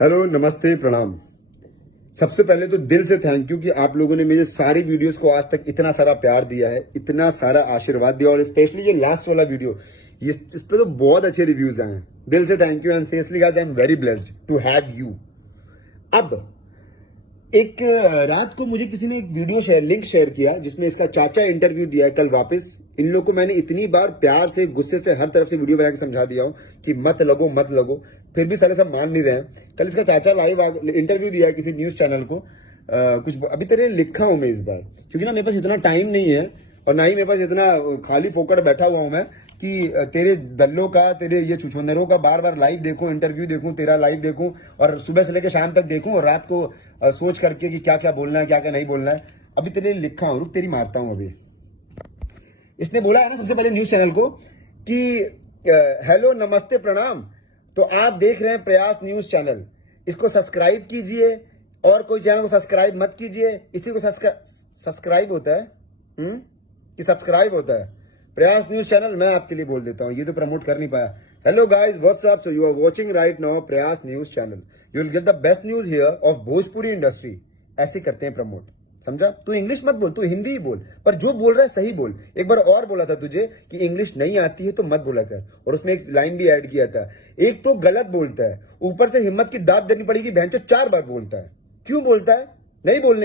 Hello, नमस्ते, प्रणाम। सबसे पहले तो दिल से थैंक यू कि आप लोगों ने मेरे सारी वीडियोस को आज तक इतना सारा प्यार दिया है, इतना सारा आशीर्वाद दिया, और स्पेशली ये लास्ट वाला वीडियो, इस पे तो बहुत अच्छे रिव्यूज आए हैं। दिल से thank you and seriously guys, I am very blessed to have you. अब एक रात को मुझे किसी ने एक वीडियो लिंक शेयर किया जिसमें इसका चाचा इंटरव्यू दिया है कल वापस। इन लोगों को मैंने इतनी बार प्यार से, गुस्से से, हर तरफ से वीडियो बना के समझा दिया हूं कि मत लगो मत लगो, फिर भी सारे सब मान नहीं रहे हैं। कल इसका चाचा लाइव इंटरव्यू दिया है किसी न्यूज चैनल को। कुछ अभी तेरे लिखा हूं मैं इस बार, क्योंकि ना मेरे पास इतना टाइम नहीं है और ना ही मेरे पास इतना खाली फोकट बैठा हुआ हूं मैं कि तेरे दल्लों का, तेरे ये छुछुंदरों का बार बार लाइव देखूं, इंटरव्यू देखूं, तेरा लाइव देखूं, और सुबह से लेकर शाम तक देखूं, और रात को सोच करके कि क्या क्या बोलना है, क्या क्या नहीं बोलना है। अभी तेरे लिखा हूं, रुक तेरी मारता हूं अभी। इसने बोला है ना सबसे पहले न्यूज चैनल को कि हेलो, नमस्ते, प्रणाम। तो आप देख रहे हैं प्रयास न्यूज चैनल, इसको सब्सक्राइब कीजिए, और कोई चैनल को सब्सक्राइब मत कीजिए। इसी को सब्सक्राइब होता है कि सब्सक्राइब होता है? प्रयास न्यूज चैनल मैं आपके लिए बोल देता हूं, ये तो प्रमोट कर नहीं पाया। Hello guys, what's up? So you are watching right now Prayas news channel. You will get the best news here of Bhojpuri industry. ऐसे करते हैं प्रमोट, समझा? तू इंग्लिश मत बोल, तू हिंदी ही बोल, पर जो बोल रहा है सही बोल। एक बार और बोला था तुझे कि इंग्लिश नहीं आती है तो मत बोला कर, और उसमें एक लाइन भी ऐड किया था, एक तो गलत बोलता है, ऊपर से हिम्मत की दाद देनी पड़ेगी, भैंचो 4 बार बोलता है। क्यों बोलता है? नहीं बोलने